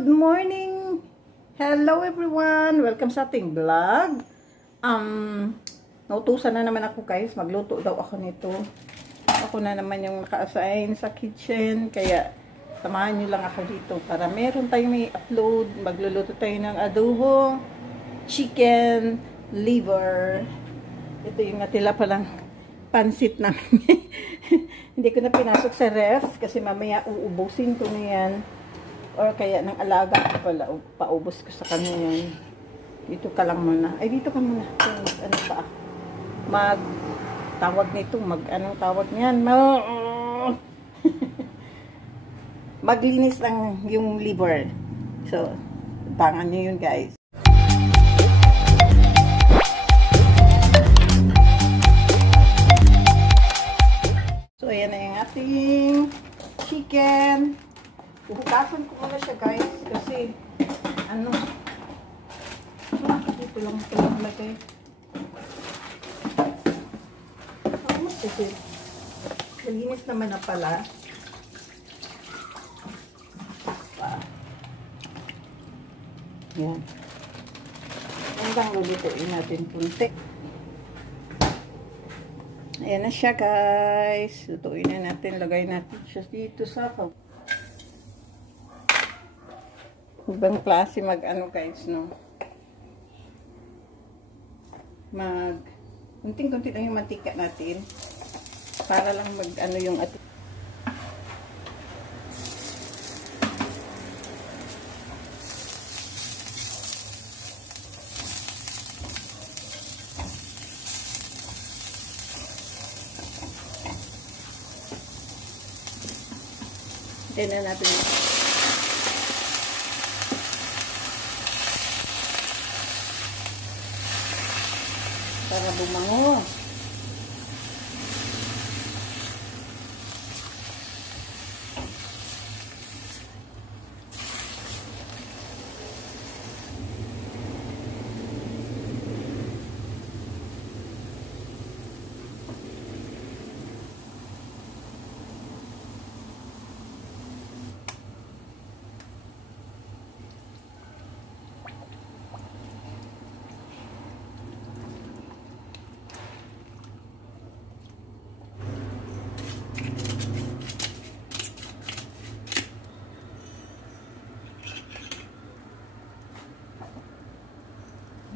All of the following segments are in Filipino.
Good morning! Hello everyone! Welcome sa ating vlog. Nautusan na naman ako guys. Magluto daw ako nito. Ako na naman yung naka-assign sa kitchen. Kaya samahan nyo lang ako dito para meron tayong may upload. Magluluto tayo ng adobo, chicken, liver. Ito yung natila palang pansit namin. Hindi ko na pinasok sa ref kasi mamaya uubusin ko na yan. Or kaya ng alaga ko pala, paubos ko sa kanya yan. Dito ka lang muna. Ay, dito ka muna. Ano pa? Tawag nito, anong tawag niyan? Maglinis lang yung liver. So, bangan nyo yun guys. So, ayan na yung ating chicken. Hugasan ko muna siya guys kasi dito lang ito lang lagay. Kasi malinis naman na pala. Yan. Hanggang lulutuin natin punti. Ayan na siya guys. Lutuin na natin. Lagay natin siya dito sa ibang klase guys, no? Kunting-kunti lang yung mantika natin. Para lang yung ating. Tignan natin. Para bumango.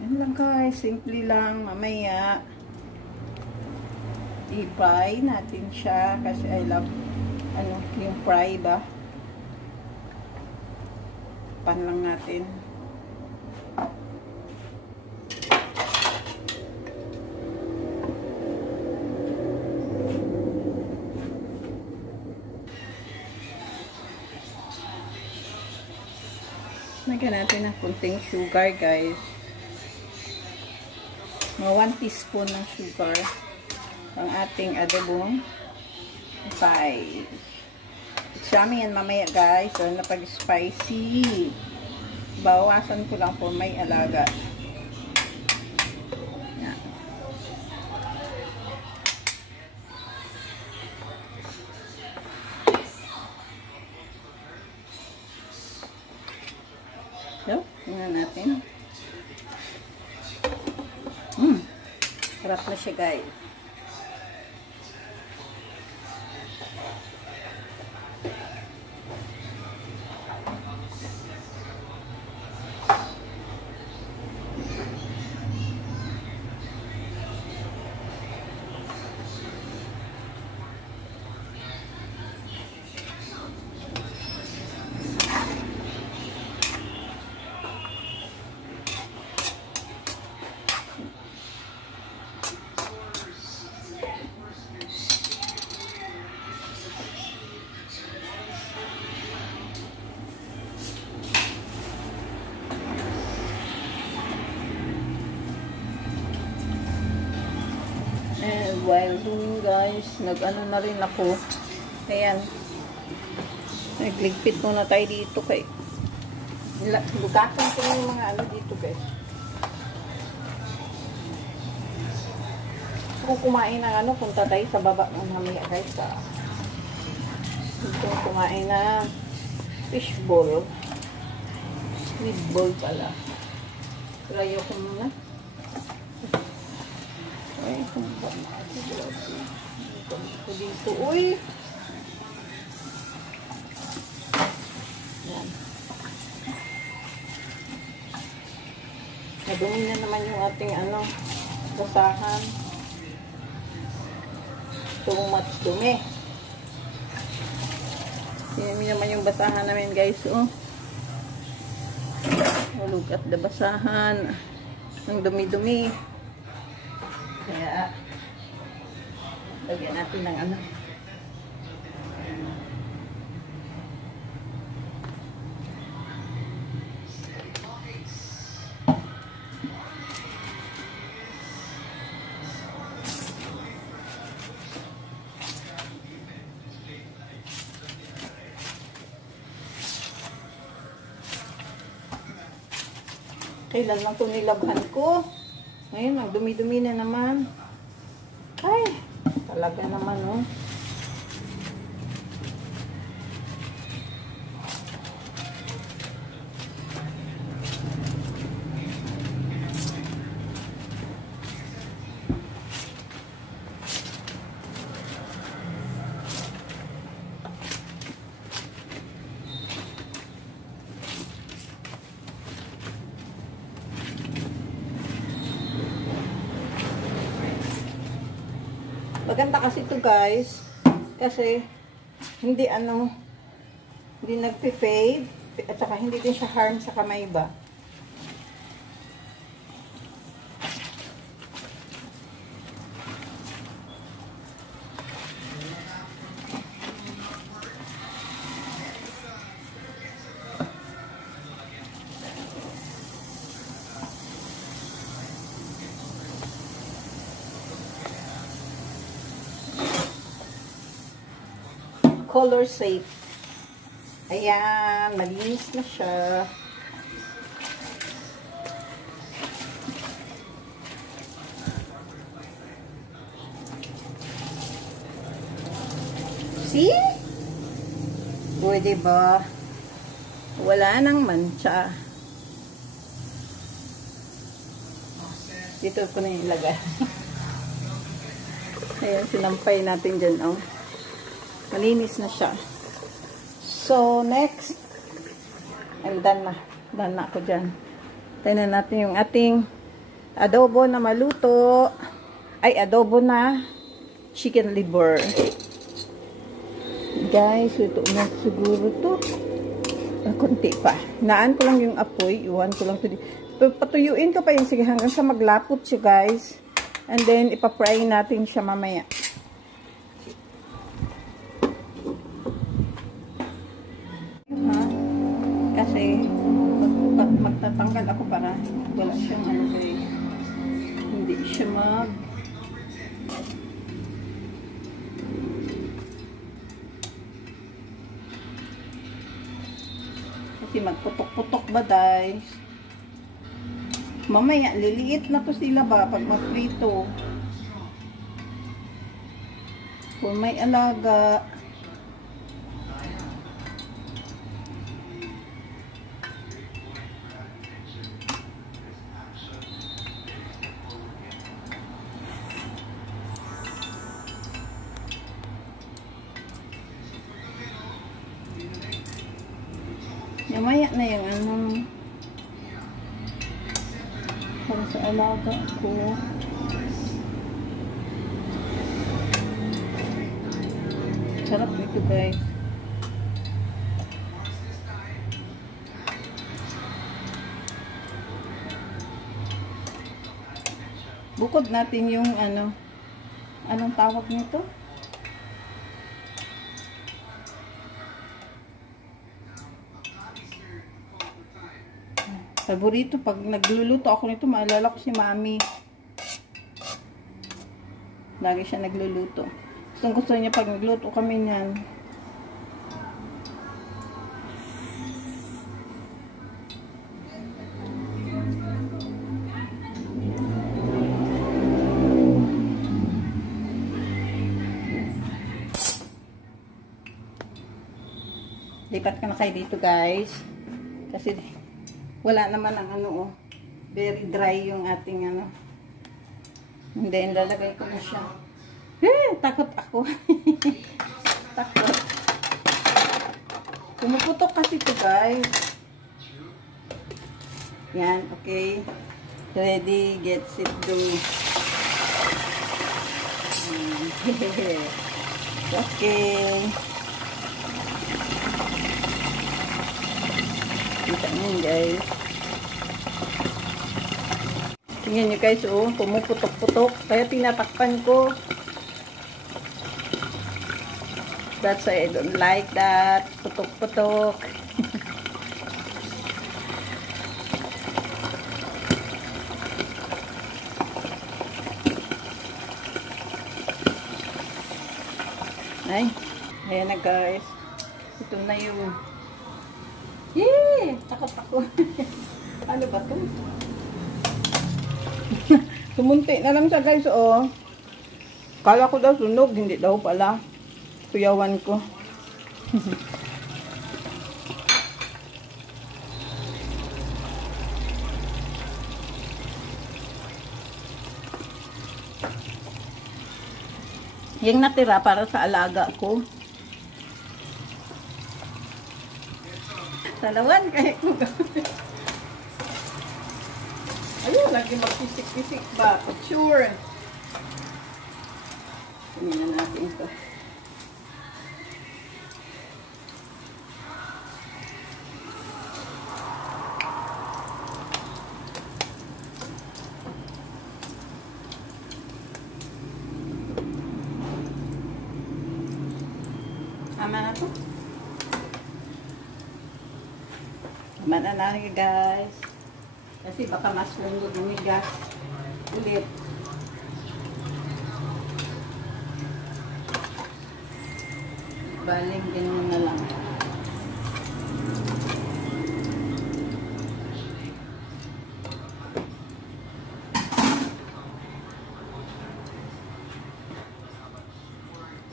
Yan lang guys, simple lang. Mamaya i-fry natin siya kasi I love yung fry ba. Pan lang natin. Lagyan natin ng kunting sugar guys. Mga 1 teaspoon ng sugar ang ating adobong pie. Isama yan mamaya guys. So, napag-spicy. Bawasan ko lang po may alaga. Yan. So, tingnan natin. Sarap na siya guys. And while doing guys, nag-ano na rin ako. Ayan. Nagligpit muna tayo dito kay. Lugakan ko yung mga dito guys. Kung kumain ng punta tayo sa baba ng mamaya guys. Dito kumain na fishball. Meatball pala. Try ko muna. Ay, kung ba ito dito. Uy! Yan. Nadumi na naman yung ating basahan. Too much dumi. Sinami naman yung basahan namin, guys. Oh. Look at the basahan. Ang dumi-dumi. Kaya, lagyan natin ng kailan lang ito nilabhan ko. Ngayon, ang dumi-dumi na naman. Ay, talaga naman, oh. Maganda kasi ito, guys, kasi hindi hindi nagpe-fade at saka hindi din siya harm sa kamay ba. Color safe. Ayan, malinis na siya. See? Pwede ba? Wala nang mancha. Dito ko na ilagay. Ayan, sinampay natin dyan, oh. Malinis na siya. So, next. I'm done na. Done na ako dyan. Tignan natin yung ating adobo na maluto. Ay, adobo na chicken liver. Guys, ito na siguro to. Kunti pa. Naan ko lang yung apoy. Iwan ko lang to. Patuyuin ko pa yung sige hanggang sa maglapot siya, guys. And then, ipapry natin siya mamaya. Kasi magtatanggal ako para wala siyang guys, hindi siya kasi magputok-putok ba, guys. Mamaya liliit na to sila ba pag magprito, kung may alaga. Mamaya na yung para sa alaga ko. Sarap ito, guys. Bukod natin yung anong tawag nito? Paborito, pag nagluluto ako nito, maalala ko si Mami. Lagi siya nagluluto. Gusto niya pag nagluto kami niyan. Lipat ka na kayo dito, guys. Kasi Wala naman ang ano, oh. Very dry yung ating ano. Hindi, lalagay ko na siya. Takot ako. Takot. Pumuputok kasi ito, guys. Yan, okay. Ready, get, set, do. Okay. Kita nyo, guys. Tingnan nyo, guys, oh. Pumuputok-putok. Kaya tinatakpan ko. That's why I don't like that. Putok-putok. Ay, ayan na, guys. Ito na yung... Yee! Takot ako. Ano ba ito? Sumunti na lang siya, guys, oh. Kala ko daw sunog, hindi daw pala. Kuyawan ko. Yung natira para sa alaga ko. Salawan kayo ko. Ayun, lagi magkisik-kisik ba? Sure. Tingnan natin ito. Tama na to. Tama na na, guys. Kasi baka mas lungod umigas ulit. Baling ganun na lang.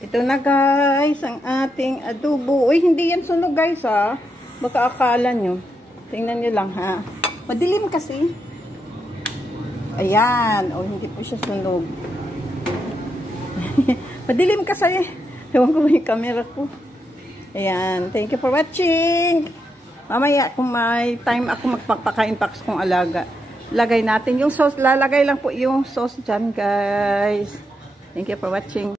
Ito na, guys, ang ating adobo. Uy, hindi yan sunog, guys, ha. Baka akala nyo. Tingnan nyo lang, ha. Madilim kasi. Ayan. O, hindi po siya sunog. Madilim kasi. Ewan ko ba yung camera ko. Ayan. Thank you for watching. Mamaya, kung may time ako magpapakain pa kung alaga, lagay natin yung sauce. Lalagay lang po yung sauce dyan, guys. Thank you for watching.